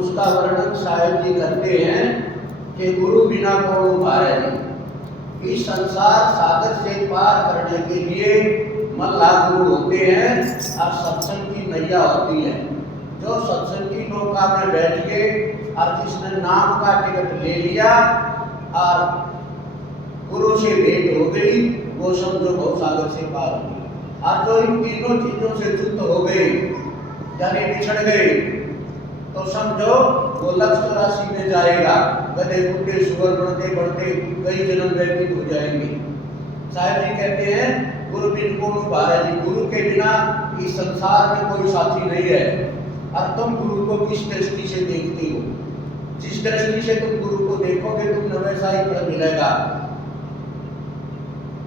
उसका वर्णन साहेब जी करते हैं कि गुरु बिना कौन उभारे जी। इस संसार सागर से पार करने के लिए मल्लाह गुरु होते हैं और सत्संग की नैया होती है। जो सत्संग की नौका में बैठ के और जिसने नाम का टिकट ले लिया और गुरु से भेंट हो गई, वो समझो भव सागर से पार हो गई। और जो इन तीनों चीजों से युक्त हो गए यानी बिछड़ गए, तो समझो वो लक्ष्य राशि में जाएगा। गधे कुत्ते सुअर बढ़ते बढ़ते कई जन्म व्यतीत हो जाएंगे। साहब जी कहते हैं गुरु बिन कौन उभारे जी। गुरु के बिना इस संसार में कोई साथी नहीं है। और तुम गुरु को किस दृष्टि से देखते हो? जिस दृष्टि से तुम गुरु को देखोगे तुम वैसा ही फल मिलेगा।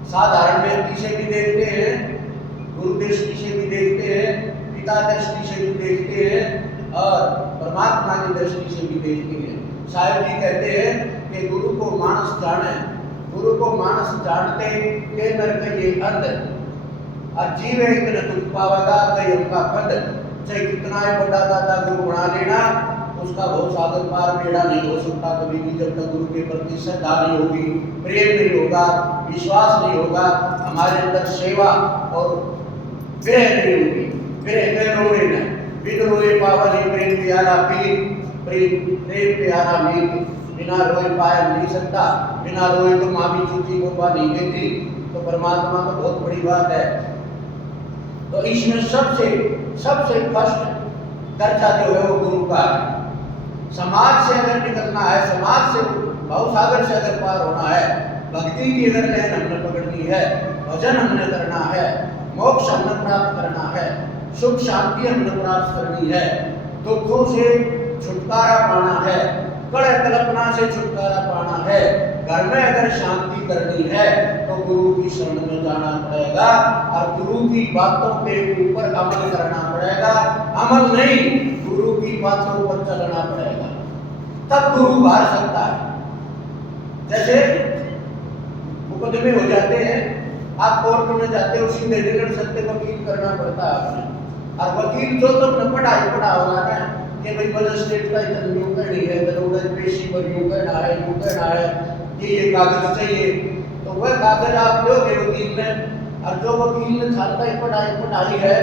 साधारण व्यक्ति से भी देखते हैं, गुरु दृष्टि से भी देखते हैं, पिता दृष्टि से भी देखते हैं और परमात्मा की दृष्टि से भी देखते हैं। साहब जी कहते हैं कि गुरु को मानस जाने, गुरु को मानस जानते के नर के ये अंध और जीवे इतने दुख पावेगा कई उनका फंद। चाहे कितना ही बड़ा दादा गुरु बना लेना, उसका भव सागर पार बेड़ा नहीं हो सकता कभी भी, जब तक गुरु के प्रति श्रद्धा नहीं होगी, प्रेम नहीं होगा, विश्वास नहीं होगा, हमारे अंदर सेवा और विरह नहीं होगी। विरह रोए न बिन रोए पावनी प्रेम प्यारा पीर, प्रेम प्यारा मीर। बिना रोए पाया नहीं सकता, बिना रोए तो माँ भी चूची गोपा नहीं देती। तो परमात्मा तो बहुत बड़ी बात है। तो इसमें सबसे फर्स्ट दर्जा जो है वो गुरु का है। समाज से अगर निकलना है, समाज से भव सागर से अगर पार होना है, भक्ति की अगर लहर हमने पकड़नी है, भजन हमने करना है, मोक्ष हमने प्राप्त करना है, सुख शांति हमने प्राप्त करनी है, दुखों से छुटकारा पाना है, कड़े कल्पना से छुटकारा पाना है, घर में अगर शांति करनी है तो गुरु की शरण में जाना पड़ेगा और गुरु की बातों के ऊपर अमल करना पड़ेगा। अमल नहीं, गुरु की बातों पर चलना पड़ेगा, तब गुरु उभार सकता है। जैसे मुकदमे हो जाते हैं, आप कोर्ट में जाते हो, सीधे नहीं लड़ सकते, वकील करना पड़ता है आपने। और वकील जो तुमने पढ़ाई पढ़ा होगा ना कि भाई मजिस्ट्रेट का इतना यूं करनी है, दरोगा पेशी पर यूं करना है, यूं करना है, ये कागज चाहिए, तो वह कागज आप दोगे वकील ने। और जो वकील ने छात्र पढ़ाई है,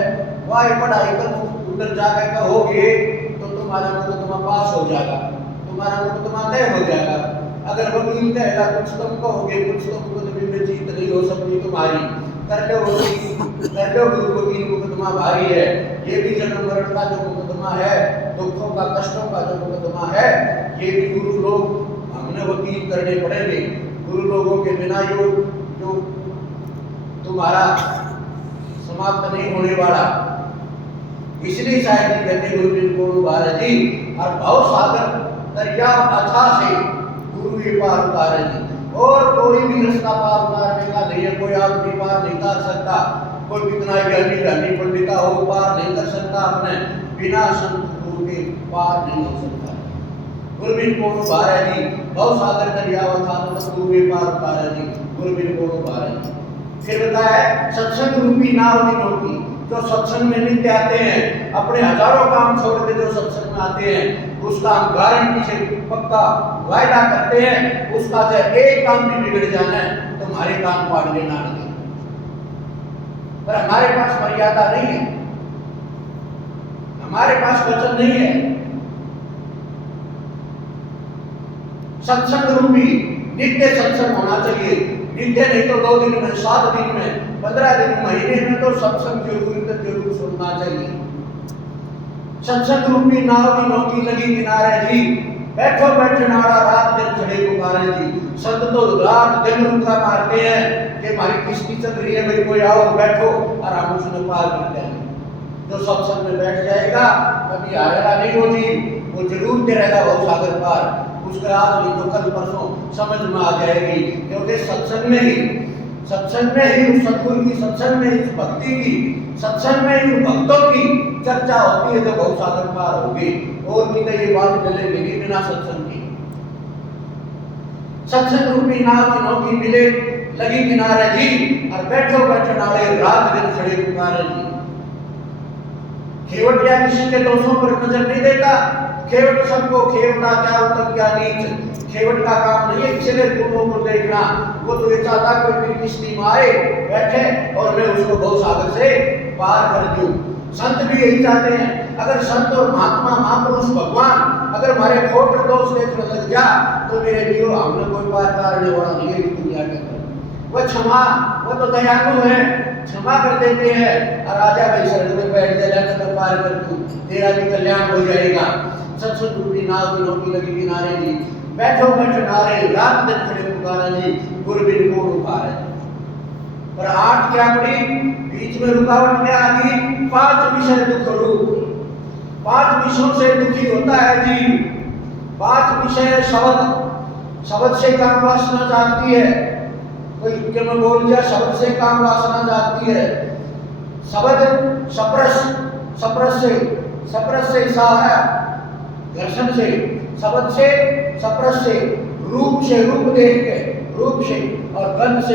वह पढ़ाई कर उधर जाकर कहोगे तो तुम्हारा मुकदमा पास हो जाएगा, तुम्हारा मुकदमा तय हो जाएगा। अगर वकील कहेगा कुछ तुम कहोगे, कुछ तो मुकदमे में जीत नहीं हो सकती तुम्हारी, कर लो गुरु वकील मुकदमा भारी है। ये भी जन्म मरण का जो मुकदमा है, दुखों का कष्टों का जो मुकदमा है, ये भी गुरु लोग हमने वकील करने पड़ेंगे। गुरु लोगों के बिना जो तुम्हारा समाप्त नहीं होने वाला। इसलिए शायद जी कहते गुरु बिन कौन उभारे जी। और भव सागर दरिया अथाह से गुरु ये पार उतारे जी। और कोई भी रास्ता पार उतारने का नहीं है, कोई आदमी पार नहीं उतार सकता, कोई कितना ज्ञानी पंडिता हो पार नहीं कर सकता, अपने बिना संत गुरु के पार नहीं हो सकता। गुरु बिन कौन उभारे जी। भव सागर दरिया अथाह तो गुरु ये पार उतारे जी। गुरु बिन कौन उभारे जी। फिर बताया सत्संग रूपी नाव तीनों की, जो सत्संग में नित्य आते हैं, अपने हजारों काम छोड़ के जो सत्संग में आते हैं, उसका हम गारंटी से पक्का वायदा करते हैं, उसका चाहे एक काम भी बिगड़ जाना है तो हमारे कान फाड़ लेना नहीं। पर हमारे पास मर्यादा नहीं है, हमारे पास वचन नहीं है। सत्संग रूपी नित्य सत्संग होना चाहिए। नित्य नहीं तो 2 दिन में, 7 दिन में, 15 दिन, महीने में तो सत्संग जरूर सुनना चाहिए। सत्संग रूपी नाव की नौकी लगी किनारे जी, बैठो बैठे नारा रात दिन खड़े पुकारे जी। संत तो रात दिन रुका मारते हैं कि हमारी किस्ती चल रही है, भाई कोई आओ बैठो, और हम उसमें पार करते हैं। जो सत्संग में बैठ जाएगा कभी हारेगा नहीं, वो जी वो जरूर तेरेगा वो सागर पार। उसका आज नहीं तो कल परसों समझ में आ जाएगी, क्योंकि सत्संग में ही उस सतगुरु की, सत्संग में ही उस भक्ति की, सत्संग में ही उन भक्तों की चर्चा होती है जो बहुत सागर पार होगी। और कितने ये बात मिलेगी नहीं बिना सत्संग की। सत्संग रूपी नाव की नौकी मिले लगी किनारे जी, और बैठो बैठो नाले रात दिन खड़े पुकारे जी। खेवटिया किसी के दोषों पर नजर नहीं देता। खेवट सबको खेवना क्या उत्तम क्या नीच। खेवट का काम नहीं है किसी के गुणों को देखना। वो तो ये चाहता कोई मेरी किस्ती में आए बैठे और मैं उसको बहुत सागर से पार कर दूं। संत भी यही चाहते हैं। अगर संत और महात्मा महापुरुष भगवान अगर हमारे खोट दोष देखने लग जा तो मेरे जीरो हमने कोई पार करने वाला नहीं है इस दुनिया के अंदर। वह क्षमा, वो तो दयालु है, क्षमा कर देते हैं। और राजा भाई शरण में बैठ जाएगा तो पार कर तू, तेरा भी कल्याण हो जाएगा। सत्संग रूपी नाव की नौकी लगी किनारे जी, बैठो बैठो नारे, रात दिन खड़े पुकारा जी, गुरबिन को उखारे। पर आठ क्या पड़ी, बीच में रुकावट क्या आ गई, 5 विषय दुख रूप। 5 विषयों से दुखी होता है जी। 5 विषय शब्द, शब्द से काम वासना जाती है। कोई के में बोल दिया शब्द से काम वासना जाती है। शब्द सप्रस, सप्रस से सहारा, दर्शन से, शब्द से, सप्रस से, रूप देख के, रूप से, और गंध से